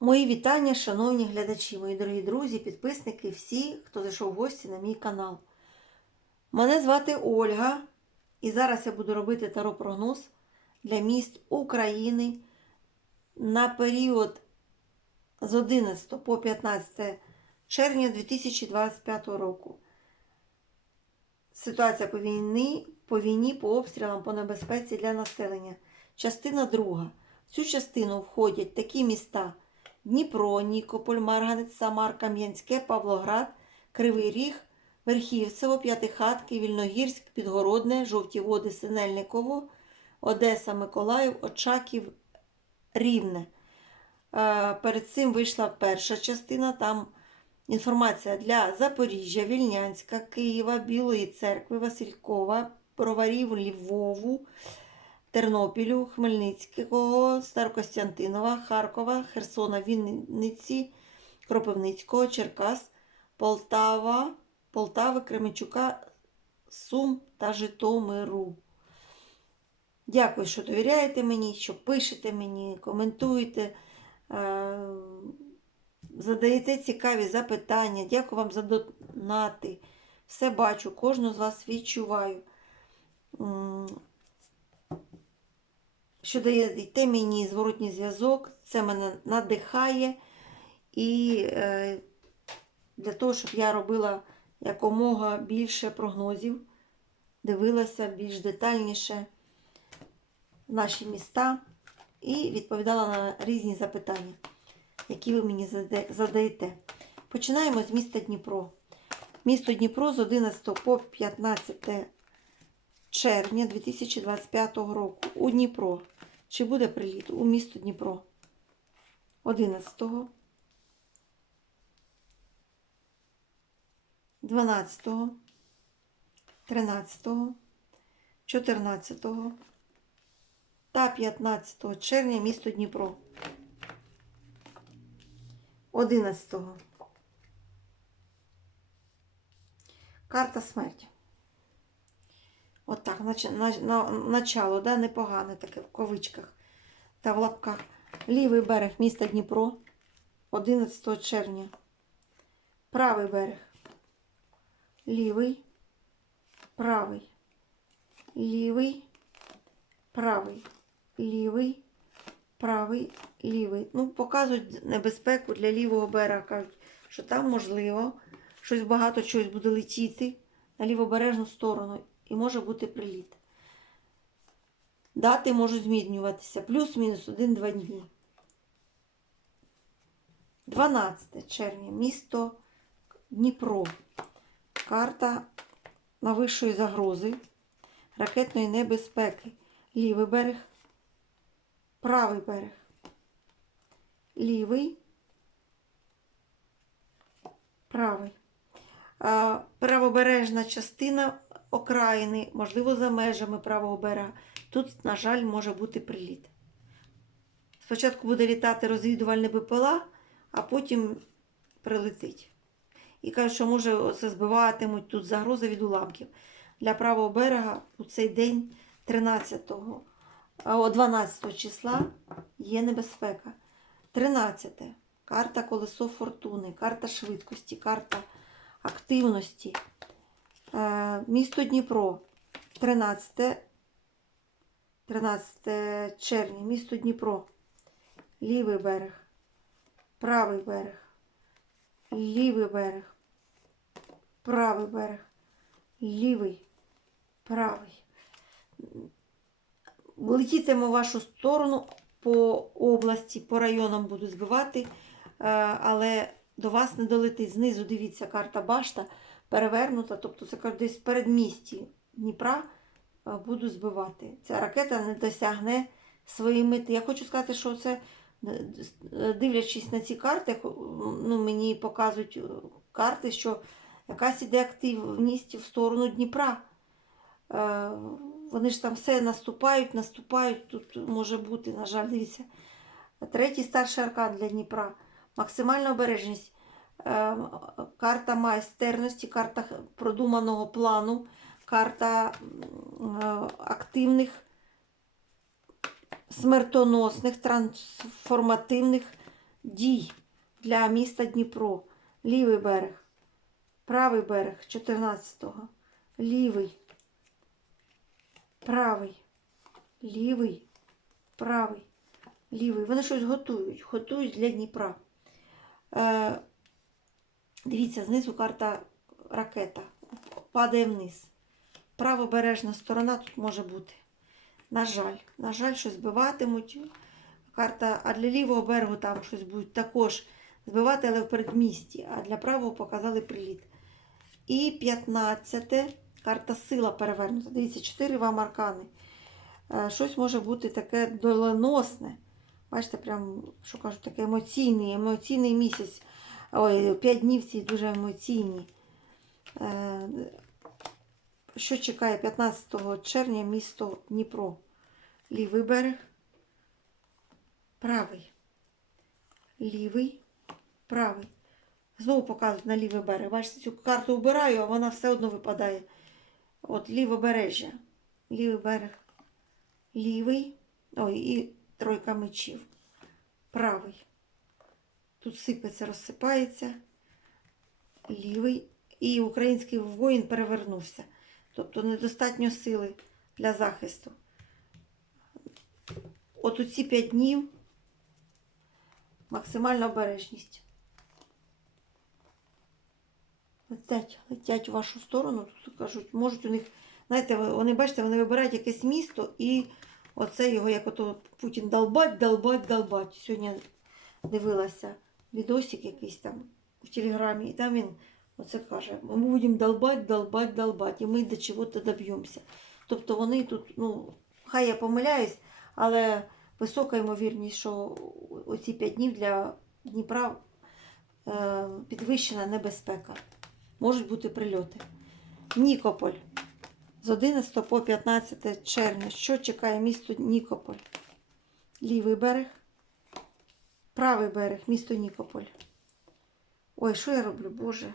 Мої вітання, шановні глядачі, мої дорогі друзі, підписники, всі, хто зайшов в гості на мій канал. Мене звати Ольга, і зараз я буду робити таро-прогноз для міст України на період з 11 по 15 червня 2025 року. Ситуація по війні, по війні, по обстрілам, по небезпеці для населення. Частина друга. В цю частину входять такі міста. Дніпро, Нікополь, Марганець, Самар, Кам'янське, Павлоград, Кривий Ріг, Верхівцево, П'ятихатки, Вільногірськ, Підгородне, Жовті Води, Синельниково, Одеса, Миколаїв, Очаків, Рівне. Е, Перед цим вийшла перша частина. Там інформація для Запоріжжя, Вільнянська, Києва, Білої церкви, Василькова, Броварів, Львову. Тернопілю, Хмельницького, Старокостянтинова, Харкова, Херсона, Вінниці, Кропивницького, Черкас, Полтава, Полтави, Кременчука, Сум та Житомиру. Дякую, що довіряєте мені, що пишете мені, коментуєте, е, задаєте цікаві запитання. Дякую вам за донати. Все бачу, кожну з вас відчуваю. Що даєте мені зворотній зв'язок, це мене надихає. І е, для того, щоб я робила якомога більше прогнозів, дивилася більш детальніше наші міста і відповідала на різні запитання, які ви мені задаєте. Починаємо з міста Дніпро. Місто Дніпро з 11 по 15 червня 2025 року у Дніпро. Чи буде приліт у місто Дніпро? 11, 12, 13, 14 та 15 червня місто Дніпро. 11. Карта смерті. От так, на, на, начало, да, непогане таке в ковичках та в лапках. Лівий берег міста Дніпро 11 червня. Правий берег. Лівий, правий, лівий, правий, лівий, правий, лівий. Ну, показують небезпеку для лівого берега. Кажуть, що там можливо щось багато чогось буде летіти на лівобережну сторону і може бути приліт. Дати можуть змінюватися плюс-мінус 1-2 дні. 12 червня. Місто Дніпро. Карта найвищої загрози, ракетної небезпеки. Лівий берег, правий берег. Лівий, правий. Правобережна частина окраїни, можливо, за межами правого берега. Тут, на жаль, може бути приліт. Спочатку буде літати розвідувальне БПЛА, а потім прилетить. І кажуть, що може це збиватимуть тут загроза від уламків. Для правого берега у цей день 13-го, о 12 числа є небезпека. 13. Карта колесо фортуни, карта швидкості, карта активності. Е, Місто Дніпро, 13, 13 червня, місто Дніпро, лівий берег, правий берег, лівий берег, правий берег, лівий, правий. Летітиме в вашу сторону по області, по районам буду збивати, е, але до вас не долетить. Знизу дивіться, карта башта перевернута, тобто це кажуть, десь в передмісті Дніпра е, буду збивати. Ця ракета не досягне своєї мети. Я хочу сказати, що це, е, е, дивлячись на ці карти, ну, мені показують карти, що якась іде активність в сторону Дніпра. Вони ж там все наступають, наступають. Тут може бути, на жаль, дивіться. Третій старший аркан для Дніпра. Максимальна обережність. Е, Карта майстерності, карта продуманого плану, карта е, активних, смертоносних, трансформативних дій для міста Дніпро. Лівий берег, правий берег 14-го, лівий, правий, лівий, правий, лівий. Вони щось готують, готують для Дніпра. Е, дивіться, знизу карта ракета падає вниз. Правобережна сторона тут може бути. На жаль, на жаль, щось збиватимуть. Карта, а для лівого берегу там щось будуть також збивати, але в передмісті. А для правого показали приліт. І 15 карта сила перевернута. Дивіться, 4 вам аркани. Е, Щось може бути таке доленосне. Бачите, прям, що кажуть, таке емоційний, емоційний місяць. Ой, 5 днів ці дуже емоційні. Е, Що чекає 15 червня місто Дніпро? Лівий берег, правий, лівий, правий. Знову показують на лівий берег. Бачите, цю карту обираю, а вона все одно випадає. От лівобережжя. Лівий берег. Лівий. Ой, і тройка мечів. Правий. Тут сипеться, розсипається. Лівий. І український воїн перевернувся. Тобто недостатньо сили для захисту. От у ці 5 днів максимальна обережність. Летять, летять в вашу сторону, тут кажуть, можуть у них, знаєте, вони бачите, вони вибирають якесь місто і оце його, як ото Путін долбать, долбать, долбать. Сьогодні дивилася відосик якийсь там в Телеграмі, і там він оце каже: ми будемо долбать, долбать, долбать, і ми до чого-то доб'ємося. Тобто вони тут, ну, хай я помиляюсь, але висока ймовірність, що оці 5 днів для Дніпра е, підвищена небезпека. Можуть бути прильоти. Нікополь. З 11 по 15 червня. Що чекає місто Нікополь? Лівий берег. Правий берег, місто Нікополь. Ой, що я роблю, Боже?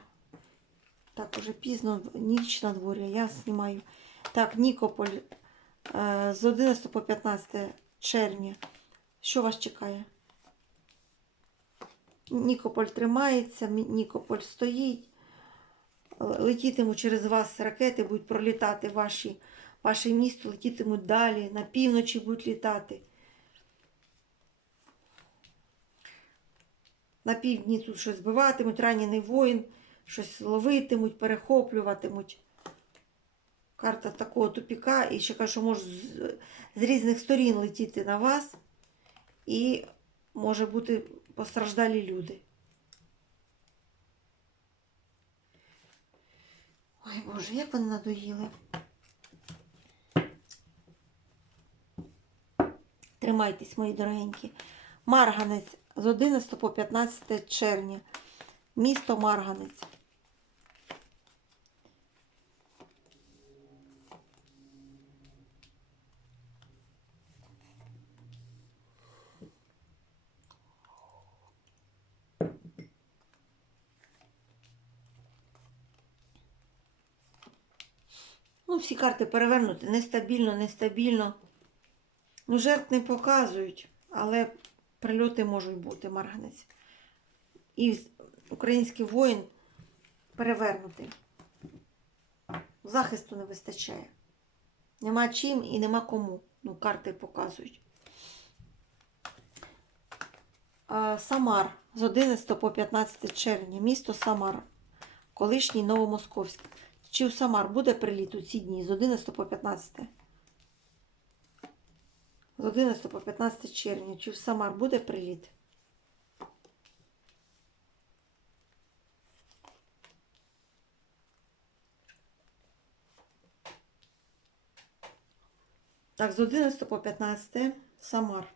Так, уже пізно, ніч на дворі, я знімаю. Так, Нікополь е, з 11 по 15 червня. Що вас чекає? Нікополь тримається, Нікополь стоїть. Летітимуть через вас ракети, будуть пролітати ваші, ваше місто, летітимуть далі, на півночі будуть літати. На півдні тут щось збиватимуть, ранений воїн, щось ловитимуть, перехоплюватимуть. Карта такого тупіка, і ще кажу, що може з різних сторін летіти на вас, і може бути постраждалі люди. Ой, Боже, як вони надоїли. Тримайтесь, мої дорогенькі. Марганець з 11 по 15 червня. Місто Марганець. Ну, всі карти перевернуті. Нестабільно, нестабільно. Ну, жертв не показують, але прильоти можуть бути, марганець. І український воїн перевернутий. Захисту не вистачає. Нема чим і нема кому. Ну, карти показують. Самар з 11 по 15 червня. Місто Самар. Колишній Новомосковський. Чи в Самар буде приліт у ці дні з 11 по 15? З 11 по 15 червня. Чи в Самар буде приліт? Так, з 11 по 15 Самар.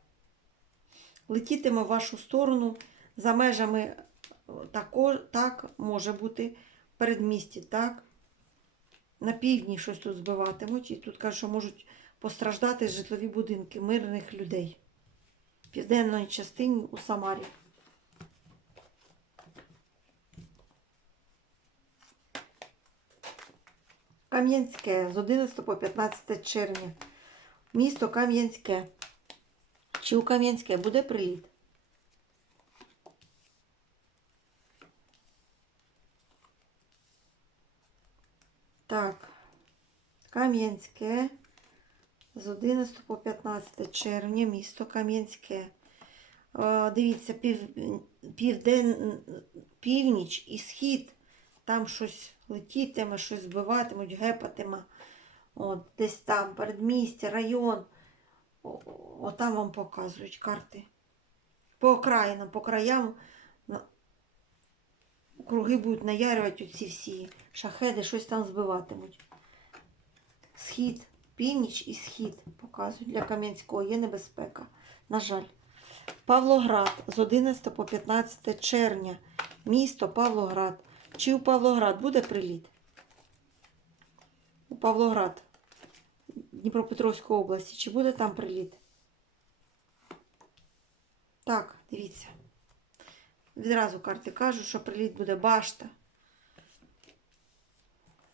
Летітиме в вашу сторону за межами тако, так може бути передмісті, так. На півдні щось тут збиватимуть. І тут кажуть, що можуть постраждати житлові будинки мирних людей в південної частині у Самарі. Кам'янське з 11 по 15 червня. Місто Кам'янське. Чи у Кам'янське буде приліт? Так, Кам'янське. З 11 по 15 червня, місто Кам'янське. Е, Дивіться, пів, півден, північ і схід. Там щось летітиме, щось збиватимуть, гепатиме. От, десь там, передмістя, район. Отам вам показують карти. По окраїнам, по краям круги будуть наярювати оці всі шахеди, щось там збиватимуть. Схід, північ і схід показують для Кам'янського. Є небезпека. На жаль. Павлоград з 11 по 15 червня. Місто Павлоград. Чи у Павлоград буде приліт? У Павлоград Дніпропетровської області. Чи буде там приліт? Так, дивіться. Відразу карти кажуть, що приліт буде башта.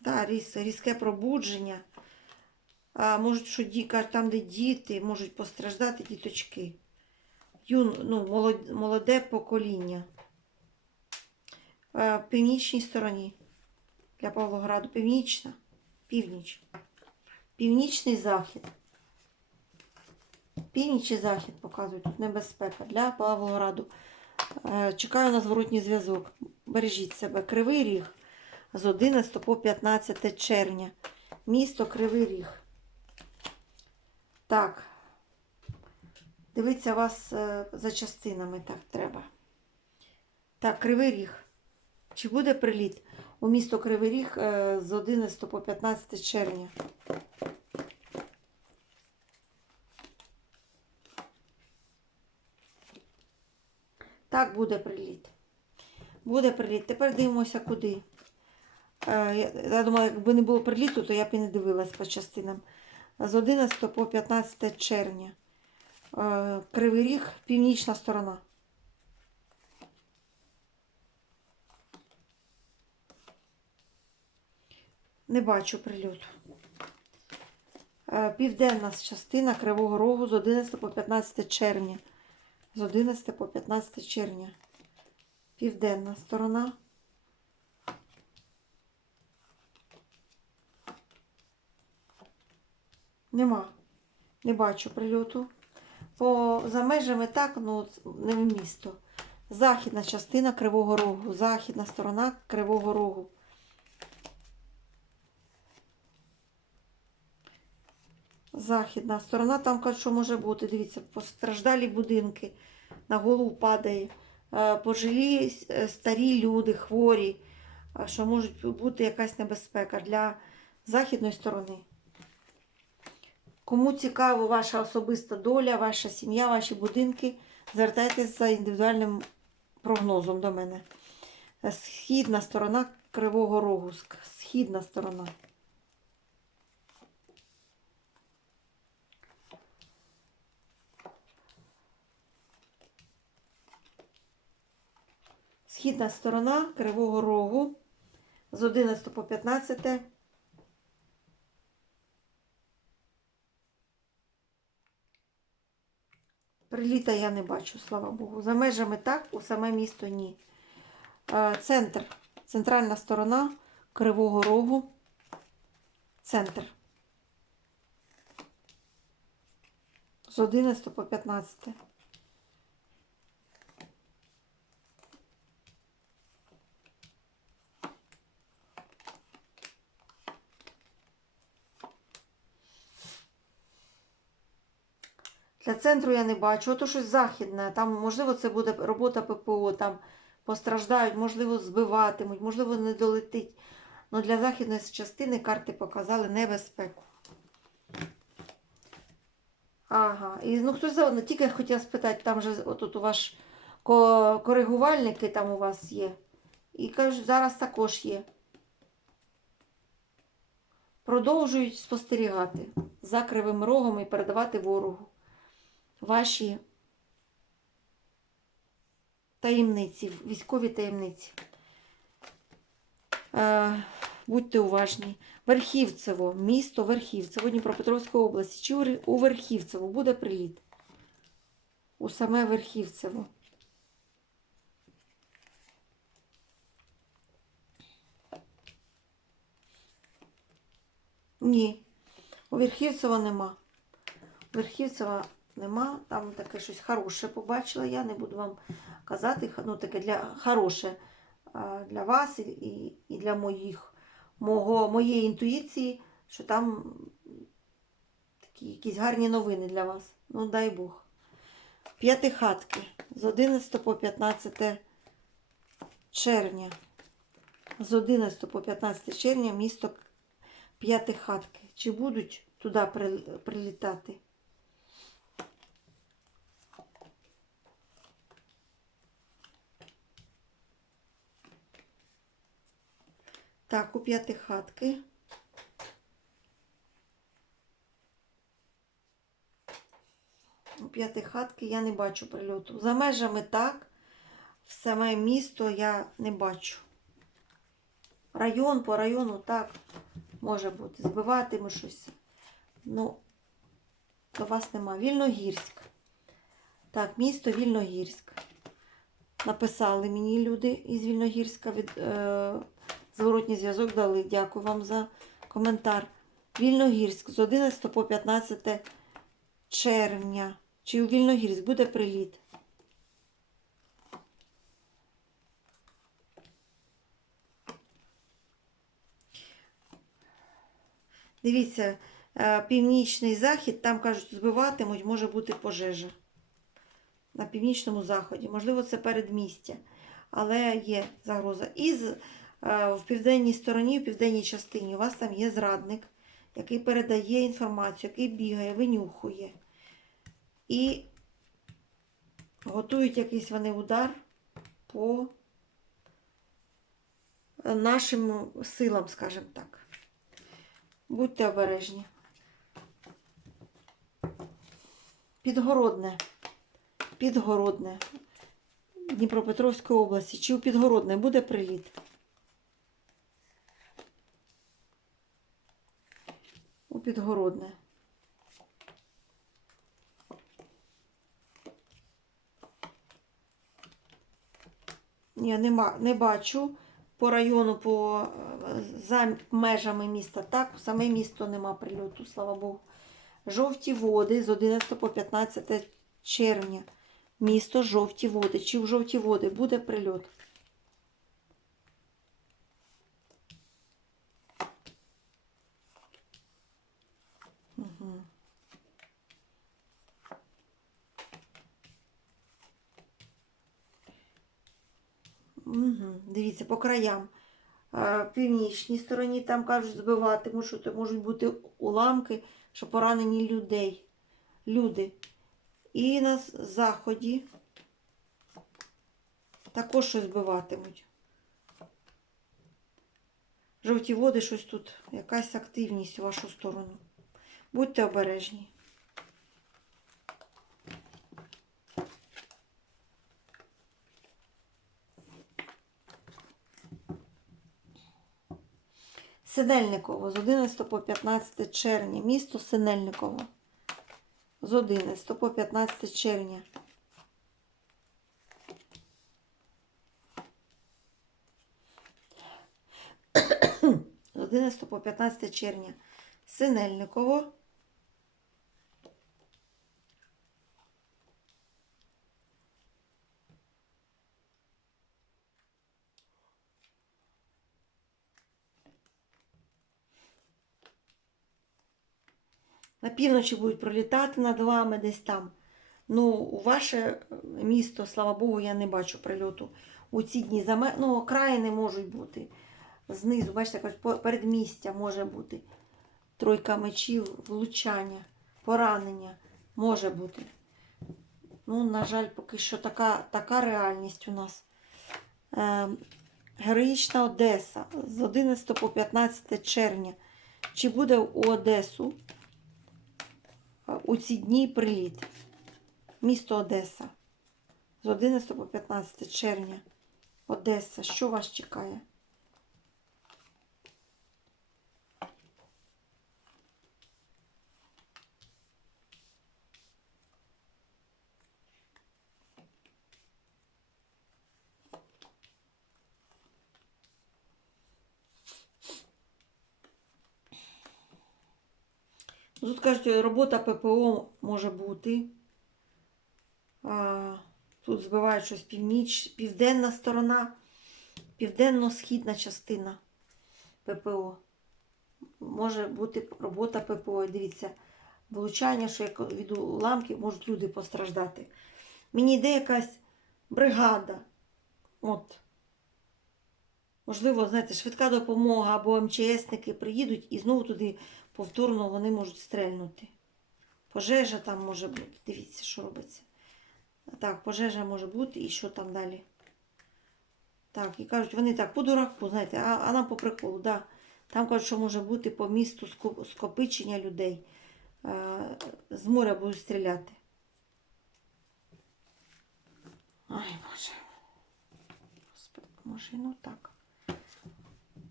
Так, різ, різке пробудження. А, можуть, що там, де діти, можуть постраждати діточки. Юн, ну, молоде покоління. В північній стороні для Павлограду. Північна. Північ. Північний захід. Північ і захід показують тут небезпека для Павлограду. Е, Чекаю на зворотній зв'язок. Бережіть себе. Кривий ріг з 11 по 15 червня. Місто Кривий Ріг. Так. Дивіться вас е, за частинами так треба. Так, Кривий Ріг. Чи буде приліт у місто Кривий Ріг е, з 11 по 15 червня? Так, буде приліт. Буде приліт. Тепер дивимося куди. Е, я думала, якби не було приліту, то я б і не дивилась по частинам. З 11 по 15 червня. Е, Кривий Ріг, північна сторона. Не бачу прильоту. Е, Південна частина Кривого Рогу з 11 по 15 червня. З 11 по 15 червня. Південна сторона. Нема. Не бачу прильоту. По за межами так, ну не в місто. Західна частина Кривого Рогу. Західна сторона Кривого Рогу. Західна сторона, там що може бути. Дивіться, постраждалі будинки, на голову падає. Е, Пожилі е, старі люди, хворі, е, що може бути якась небезпека для західної сторони. Кому цікава ваша особиста доля, ваша сім'я, ваші будинки, звертайтеся за індивідуальним прогнозом до мене. Східна сторона Кривого Рогу. Східна сторона. Східна сторона Кривого Рогу з 11 по 15. Приліта я не бачу, слава Богу. За межами так, у саме місто ні. Е, Центр. Центральна сторона Кривого Рогу. Центр. З 11 по 15. Для центру я не бачу. Ото щось західне. Там, можливо, це буде робота ППО, там постраждають, можливо, збиватимуть, можливо, не долетить. Ну для західної частини карти показали небезпеку. Ага. І ну хтось за- ну, тільки хотів спитати, там же отут у вас коригувальники там у вас є. І кажуть, зараз також є. Продовжують спостерігати за кривим рогом і передавати ворогу ваші таємниці, військові таємниці. Е, будьте уважні. Верхівцево, місто Верхівцево Дніпропетровської області. Чи у Верхівцево буде приліт? У саме Верхівцево. Ні. У Верхівцева нема. У Верхівцева нема. Там таке щось хороше побачила. Я не буду вам казати. Ну, таке для хороше для вас і, і, для моїх, мого, моєї інтуїції, що там такі якісь гарні новини для вас. Ну, дай Бог. П'ятихатки з 11 по 15 червня. З 11 по 15 червня місто П'ятихатки. Чи будуть туди прилітати? Так, у П'ятихатки. У П'ятихатки я не бачу прильоту. За межами так, в саме місто я не бачу. Район по району так може бути. Збиватиме щось. Ну, до вас нема. Вільногірськ. Так, місто Вільногірськ. Написали мені люди із Вільногірська. Від, е, зворотній зв'язок дали. Дякую вам за коментар. Вільногірськ з 11 по 15 червня. Чи у Вільногірськ буде приліт? Дивіться, е, північний захід, там кажуть, збиватимуть, може бути пожежа. На північному заході. Можливо, це передмістя, але є загроза. І в південній стороні, в південній частині у вас там є зрадник, який передає інформацію, який бігає, винюхує. І готують якийсь вони удар по нашим силам, скажімо так. Будьте обережні. Підгородне. Підгородне. Дніпропетровської області. Чи у Підгородне буде приліт? У Підгородне. Ні, нема, не бачу. По району, по, за межами міста. Так, саме місто нема прильоту, слава Богу. Жовті води з 11 по 15 червня. Місто жовті води. Чи в жовті води буде прильот? Угу. Угу. Дивіться, по краям. Е, Північній стороні там кажуть збивати, тому що можуть бути уламки, що поранені людей. Люди. І на заході також щось збиватимуть. Жовті води, щось тут, якась активність у вашу сторону. Будьте обережні. Синельниково з 11 по 15 червня. Місто Синельниково. З 11 по 15 червня. З 11 по 15 червня. Синельниково. На півночі будуть пролітати над вами десь там. Ну, у ваше місто, слава Богу, я не бачу прильоту у ці дні. Ну, окраїни можуть бути. Знизу, бачите, передмістя може бути. Тройка мечів, влучання, поранення може бути. Ну, на жаль, поки що така, така реальність у нас. Е, Героїчна Одеса з 11 по 15 червня. Чи буде у Одесу е, у ці дні приліт? Місто Одеса. З 11 по 15 червня. Одеса. Що вас чекає? Тут кажуть, робота ППО може бути. А, тут збивають щось північ, південна сторона, південно-східна частина ППО. Може бути робота ППО. Дивіться, влучання, що від уламків можуть люди постраждати. Мені йде якась бригада. От. Можливо, знаєте, швидка допомога або МЧСники приїдуть і знову туди повторно вони можуть стрельнути. Пожежа там може бути. Дивіться, що робиться. Так, пожежа може бути і що там далі. Так, і кажуть, вони так, по дураку, знаєте, а, а нам по приколу, да. Там кажуть, що може бути по місту скопичення людей. Е, з моря будуть стріляти. Ай, Боже. Господи, може, ну так.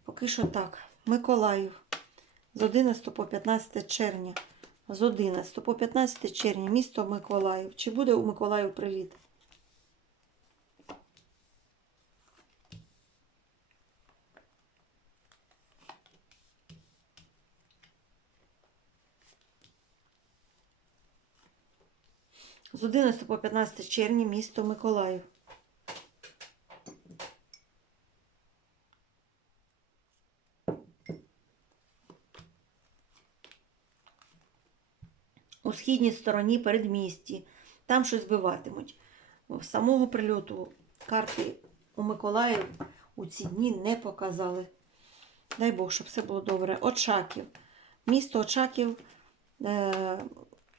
Поки що так. Миколаїв. З 11 по 15 червня. З 11 по 15 червня. Місто Миколаїв. Чи буде у Миколаїв приліт? З 11 по 15 червня місто Миколаїв. У східній стороні передмісті. Там щось збиватимуть. З самого прильоту карти у Миколаїв у ці дні не показали. Дай Бог, щоб все було добре. Очаків. Місто Очаків е,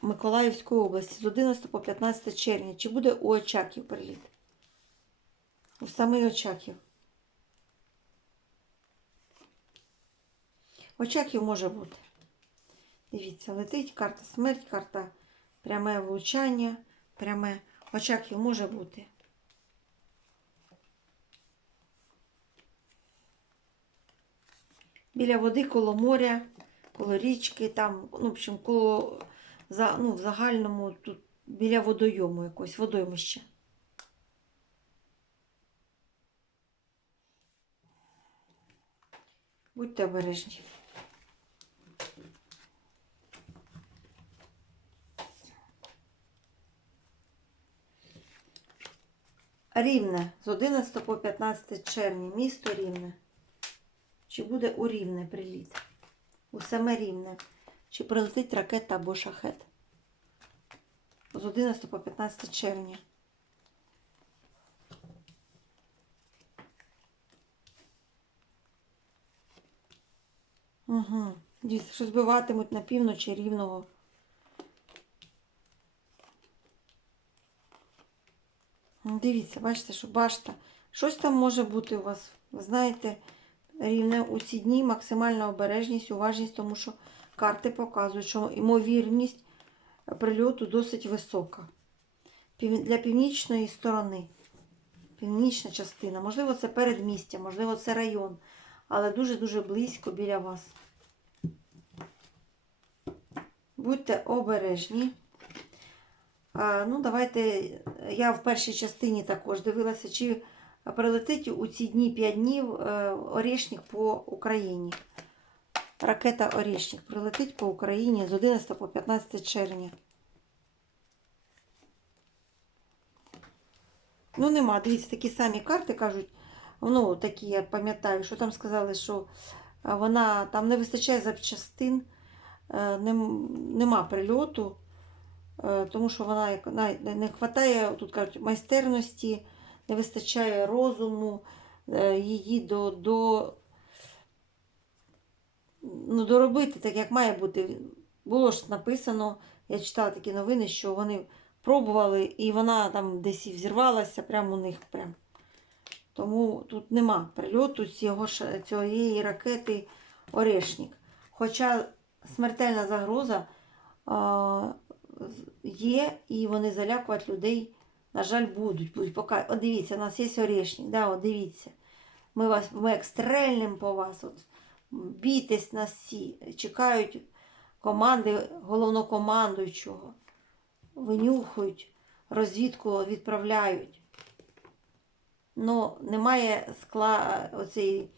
Миколаївської області з 11 по 15 червня. Чи буде у Очаків приліт? У самий Очаків. Очаків може бути. Дивіться, летить карта смерть, карта пряме влучання, пряме очаків може бути. Біля води, коло моря, коло річки, там, ну, в общем, коло за, ну, в загальному тут біля водойому якось, водоймища. Будьте обережні. Рівне з 11 по 15 червня, місто Рівне. Чи буде у Рівне приліт? У саме Рівне. Чи прилетить ракета або шахет? З 11 по 15 червня. Угу. Дивіться, що збиватимуть на півночі рівного. Дивіться, бачите, що башта. Щось там може бути у вас. Ви знаєте, рівне у ці дні максимальна обережність, уважність, тому що карти показують, що ймовірність прильоту досить висока. Для північної сторони. Північна частина. Можливо, це передмістя, можливо, це район, але дуже-дуже близько біля вас. Будьте обережні. А, ну, давайте. Я в першій частині також дивилася, чи прилетить у ці дні 5 днів е, Орішник по Україні. Ракета Орішник прилетить по Україні з 11 по 15 червня. Ну, нема. Дивіться, такі самі карти кажуть. Ну, такі, я пам'ятаю, що там сказали, що е, вона там не вистачає запчастин, е, нема прильоту. Е, тому що вона не вистачає, тут кажуть, майстерності, не вистачає розуму, е, її до, до, ну, доробити так, як має бути. Було ж написано, я читала такі новини, що вони пробували, і вона там десь і взірвалася, прямо у них. Прям. Тому тут нема прильоту цього, цієї ракети Орешник. Хоча смертельна загроза з- є, і вони залякувати людей, на жаль, будуть. будуть поки... От дивіться, у нас є Орешник, да, от дивіться. Ми вас ми як стрельнем по вас. От, бійтесь на всі. Чекають команди головнокомандуючого. Винюхають, розвідку відправляють. Ну, немає скла оцієї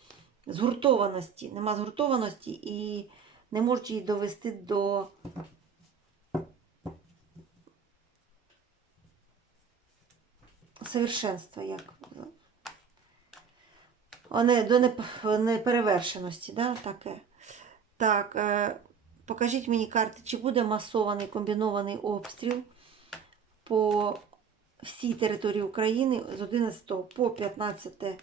згуртованості. Нема згуртованості і не можуть її довести до совершенства, як О, не, до неперевершеності, да, таке. Так, е, покажіть мені карти, чи буде масований комбінований обстріл по всій території України з 11 по 15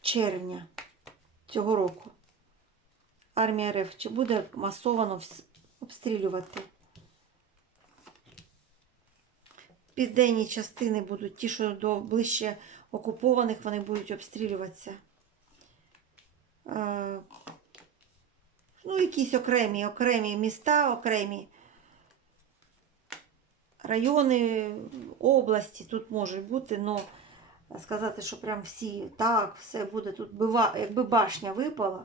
червня цього року. Армія РФ чи буде масовано обстрілювати? Південні частини будуть, ті, що до ближче окупованих, вони будуть обстрілюватися. Е, Ну, якісь окремі, окремі міста, окремі райони, області тут можуть бути, але сказати, що прям всі так, все буде тут, якби башня випала,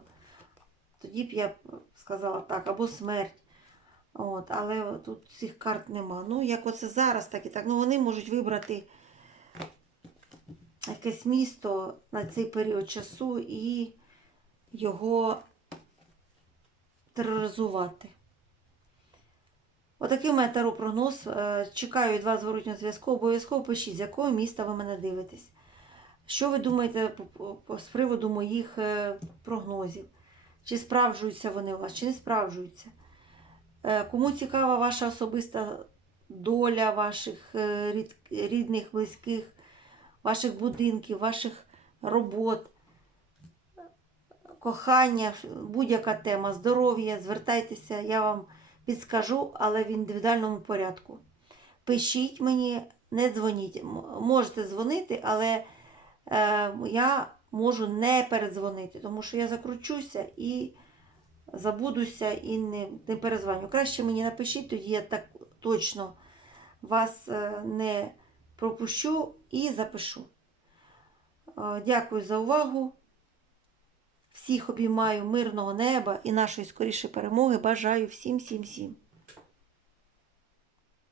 тоді б я сказала так, або смерть. От, але тут цих карт нема. Ну, як оце зараз, так і так. Ну, вони можуть вибрати якесь місто на цей період часу і його тероризувати. Отакий у мене таро-прогноз. Е, Чекаю від вас зворотнього зв'язку. Обов'язково пишіть, з якого міста ви мене дивитесь. Що ви думаєте з приводу моїх е, прогнозів? Чи справджуються вони у вас, чи не справджуються? Е, Кому цікава ваша особиста доля ваших е, рідних, близьких, ваших будинків, ваших робот, кохання, будь-яка тема, здоров'я, звертайтеся, я вам підскажу, але в індивідуальному порядку. Пишіть мені, не дзвоніть. Можете дзвонити, але е, я можу не передзвонити, тому що я закручуся і забудуся і не, не перезвоню. Краще мені напишіть, тоді я так точно вас е, не пропущу і запишу. Е, Дякую за увагу. Всіх обіймаю мирного неба і нашої скорішої перемоги. Бажаю всім, всім, всім.